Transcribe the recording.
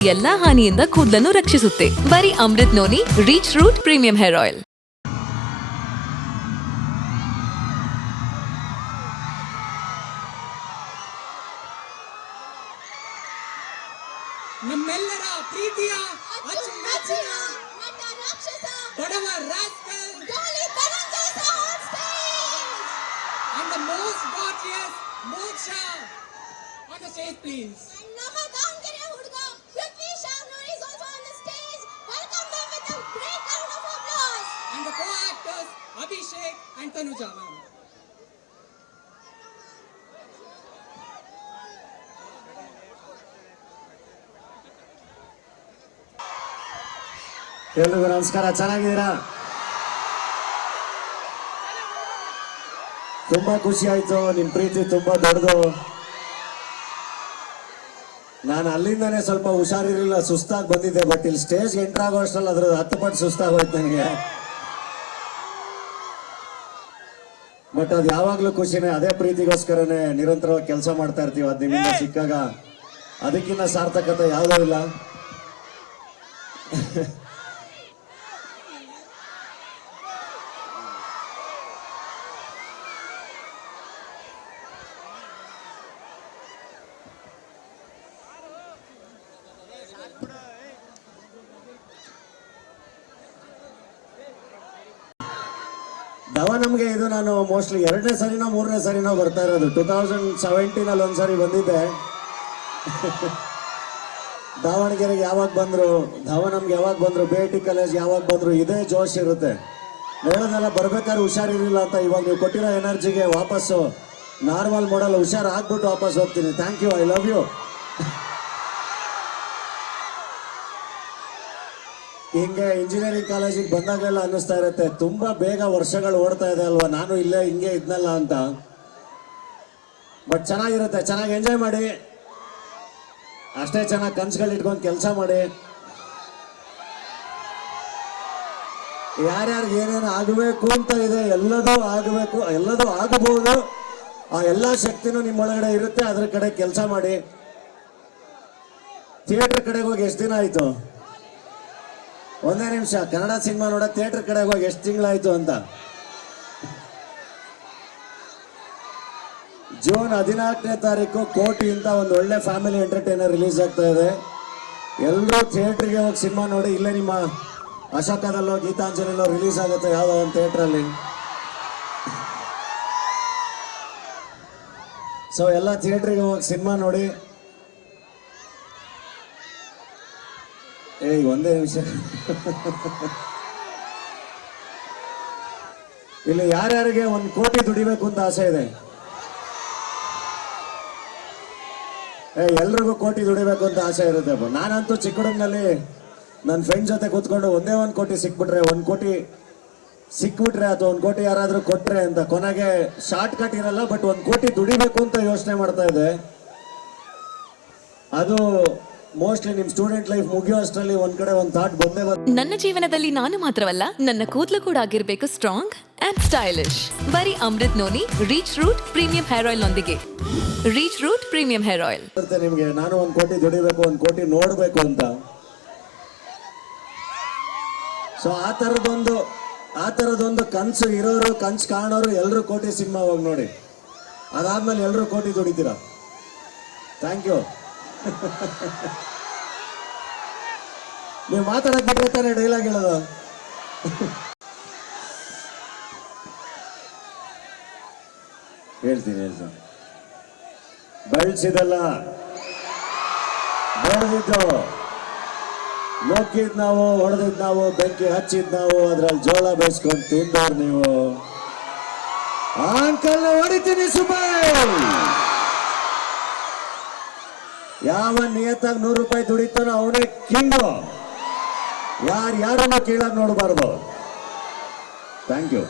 ಎಲ್ಲಾ ಹಾನಿಯಿಂದ ಕೂದಲನ್ನು ರಕ್ಷಿಸುತ್ತೆ. ಬರೀ Amrut noni reach root premium hair oil. ನಮ್ಮೆಲ್ಲರ ಪ್ರೀತಿಯ ಅಚ್ಚುಮೆಚ್ಚಿನ Badava rascal and the most gorgeous Moksha on the stage, please. And the co-actors Abhishek and Tanuja, ma'am. ಎಲ್ರಿಗೂ ನಮಸ್ಕಾರ. ಚೆನ್ನಾಗಿದ್ದೀರಾ? ತುಂಬಾ ಖುಷಿ ಆಯ್ತು. ನಿಮ್ ಪ್ರೀತಿ ತುಂಬಾ ದೊಡ್ಡದು. ನಾನು ಅಲ್ಲಿಂದಾನೆ ಸ್ವಲ್ಪ ಹುಷಾರಿರ್ಲಿಲ್ಲ, ಸುಸ್ತಾಗಿ ಬಂದಿದ್ದೆ. ಬಟ್ ಇಲ್ಲಿ ಸ್ಟೇಜ್ ಎಂಟರ್ ಆಗೋ ಅಷ್ಟರಲ್ಲಿ ಅದ್ರ 10 ಪಟ್ಟು ಸುಸ್ತಾಗೋಯ್ತು ನನಗೆ. ಬಟ್ ಅದು ಯಾವಾಗ್ಲೂ ಖುಷಿನೇ. ಅದೇ ಪ್ರೀತಿಗೋಸ್ಕರನೇ ನಿರಂತರವಾಗಿ ಕೆಲಸ ಮಾಡ್ತಾ ಇರ್ತೀವಿ. ಅದು ನಿಮ್ಮಿಂದ ಸಿಕ್ಕಾಗ ಅದಕ್ಕಿಂತ ಸಾರ್ಥಕತೆ ಯಾವುದೂ ಇಲ್ಲ. ದವ ನಮಗೆ ಇದು ನಾನು ಮೋಸ್ಟ್ಲಿ 2ನೇ ಸರಿನೋ 3ನೇ ಸರಿನೋ ಬರ್ತಾ ಇರೋದು. 2017 ಒಂದ್ಸರಿ ಬಂದಿದ್ದೆ. ದಾವಣಗೆರೆಗೆ ಯಾವಾಗ ಬಂದ್ರು, ಧವ ನಮ್ಗೆ ಯಾವಾಗ ಬಂದ್ರು, ಬೇಟಿ ಕಾಲೇಜ್ ಯಾವಾಗ ಬಂದ್ರು, ಇದೇ ಜೋಶ್ ಇರುತ್ತೆ. ಹೇಳೋದೆಲ್ಲ ಬರ್ಬೇಕಾದ್ರೆ ಹುಷಾರಿರಲಿಲ್ಲ ಅಂತ. ಇವಾಗ ನೀವು ಕೊಟ್ಟಿರೋ ಎನರ್ಜಿಗೆ ವಾಪಸ್ಸು ನಾರ್ಮಲ್ ಮಾಡಲ್ ಹುಷಾರು ಆಗ್ಬಿಟ್ಟು ವಾಪಸ್ ಹೋಗ್ತೀನಿ. Thank you, I love you. ಹಿಂಗೆ ಇಂಜಿನಿಯರಿಂಗ್ ಕಾಲೇಜಿಗೆ ಬಂದಾಗೆಲ್ಲ ಅನ್ನಿಸ್ತಾ ಇರುತ್ತೆ, ತುಂಬಾ ಬೇಗ ವರ್ಷಗಳು ಓಡ್ತಾ ಇದೆ ಅಲ್ವಾ, ನಾನು ಇಲ್ಲೇ ಹಿಂಗೆ ಇದ್ನಲ್ಲ ಅಂತ. ಬಟ್ ಚೆನ್ನಾಗಿರುತ್ತೆ. ಚೆನ್ನಾಗಿ ಎಂಜಾಯ್ ಮಾಡಿ, ಅಷ್ಟೇ ಚೆನ್ನಾಗಿ ಕನ್ಸುಗಳು ಇಟ್ಕೊಂಡು ಕೆಲಸ ಮಾಡಿ. ಯಾರ್ಯಾರಿಗೆ ಏನೇನು ಆಗಬೇಕು ಅಂತ ಇದೆ ಎಲ್ಲದೂ ಆಗಬೇಕು, ಎಲ್ಲದೂ ಆಗಬಹುದು. ಆ ಎಲ್ಲ ಶಕ್ತಿನೂ ನಿಮ್ಮೊಳಗಡೆ ಇರುತ್ತೆ. ಅದ್ರ ಕಡೆ ಕೆಲಸ ಮಾಡಿ. ಥಿಯೇಟರ್ ಕಡೆಗೆ ಹೋಗಿ ಎಷ್ಟು ದಿನ ಆಯ್ತು? ಒಂದೇ ನಿಮಿಷ. ಕನ್ನಡ ಸಿನಿಮಾ ನೋಡ ಥಿಯೇಟರ್ ಕಡೆಗೆ ಹೋಗಿ ಎಷ್ಟು ತಿಂಗಳಾಯ್ತು ಅಂತ. ಜೂನ್ 14ನೇ ತಾರೀಕು ಕೋಟಿ ಅಂತ ಒಂದು ಒಳ್ಳೆ ಫ್ಯಾಮಿಲಿ ಎಂಟರ್ಟೈನರ್ ರಿಲೀಸ್ ಆಗ್ತಾ ಇದೆ. ಎಲ್ಲರೂ ಥಿಯೇಟರ್ಗೆ ಹೋಗಿ ಸಿನಿಮಾ ನೋಡಿ. ಇಲ್ಲೇ ನಿಮ್ಮ ಅಶೋಕದಲ್ಲೋ ಗೀತಾಂಜಲಿಲೋ ರಿಲೀಸ್ ಆಗುತ್ತೆ ಯಾವುದೋ ಒಂದು ಥಿಯೇಟ್ರಲ್ಲಿ. ಸೊ ಎಲ್ಲ ಥಿಯೇಟ್ರಿಗೆ ಹೋಗಿ ಸಿನಿಮಾ ನೋಡಿ. ಒಂದೇ ನಿಮಿಷ. ಇಲ್ಲಿ ಯಾರ್ಯಾರಿಗೆ 1 ಕೋಟಿ ದುಡಿಬೇಕು ಅಂತ ಆಸೆ ಇದೆ? ಎಲ್ರಿಗೂ ಕೋಟಿ ದುಡಿಬೇಕು ಅಂತ ಆಸೆ ಇರುತ್ತೆ. ನಾನಂತೂ ಚಿಕ್ಕ ಹುಡುಗನಲ್ಲಿ ನನ್ನ ಫ್ರೆಂಡ್ ಜೊತೆ ಕೂತ್ಕೊಂಡು ಒಂದೇ 1 ಕೋಟಿ ಸಿಕ್ಬಿಟ್ರೆ, 1 ಕೋಟಿ ಸಿಕ್ಬಿಟ್ರೆ ಅಥವಾ 1 ಕೋಟಿ ಯಾರಾದ್ರೂ ಕೊಟ್ರೆ ಅಂತ. ಕೊನೆಗೆ ಶಾರ್ಟ್ ಕಟ್ ಇರಲ್ಲ, ಬಟ್ 1 ಕೋಟಿ ದುಡಿಬೇಕು ಅಂತ ಯೋಚನೆ ಮಾಡ್ತಾ ಇದೆ. ಅದು ಮೋಸ್ಟ್ಲಿ ನಿಮ್ ಸ್ಟೂಡೆಂಟ್ ಲೈಫ್ ಮುಗಿಯೋ ಅಷ್ಟರಲ್ಲಿ ಒಂದ್ ಕಡೆ ಒಂದು ಥಾಟ್ ಬಂದೇ ಬರುತ್ತೆ. ನನ್ನ ಜೀವನದಲ್ಲಿ ನಾನು ಮಾತ್ರವಲ್ಲ, ನನ್ನ ಕೂದಲು ಕೂಡ ಆಗಿರ್ಬೇಕು ಸ್ಟ್ರಾಂಗ್ ಅಂಡ್ ಸ್ಟೈಲಿಶ್. ಬರೀ Amrut noni reach root premium hair oil ನೊಂದಿಗೆ. Reach root premium hair oil ನಿಮ್ಗೆ ನಾನು 1 ಕೋಟಿ ದುಡಿಬೇಕು, 1 ಕೋಟಿ ನೋಡ್ಬೇಕು ಅಂತ. ಸೊ ಆ ತರದೊಂದು ಕನ್ಸು ಇರೋರು, ಕನ್ಸು ಕಾಣೋರು ಎಲ್ಲರೂ ಕೋಟಿ ಸಿನಿಮಾ ಹೋಗಿ ನೋಡಿ. ಅದಾದ್ಮೇಲೆ ಎಲ್ಲರೂ ಕೋಟಿ ದುಡಿತೀರಾ. Thank you. ನೀವು ಮಾತಾಡಕ್ ಬಿಟ್ರೆ ತಾನೇ ಡೈಲಾಗ್ ಹೇಳೋದು. ಹೇಳ್ತೀನಿ. ಬೆಳೆಸಿದಲ್ಲ, ಬೆಳೆದಿದ್ದು, ನೋಕಿದ್ ನಾವು, ಹೊಡೆದಿದ್ ನಾವು, ಬೆಂಕಿ ಹಚ್ಚಿದ್ ನಾವು, ಅದ್ರಲ್ಲಿ ಜೋಳ ಬೇಯಿಸ್ಕೊಂಡು ತಿಂದವ್ರು ನೀವು. ಅಂಕಲ್ ಹೊಡಿತೀನಿ ಸುಬ್ಬಾಯ್. ಯಾವ ನಿಯತ್ತಾಗಿ 100 ರೂಪಾಯಿ ದುಡಿತಾನೋ ಅವನೇ ಕಿಂಗು. ಯಾರನ್ನ ಕೀಳಾಗಿ ನೋಡಬಾರ್ದು. Thank you.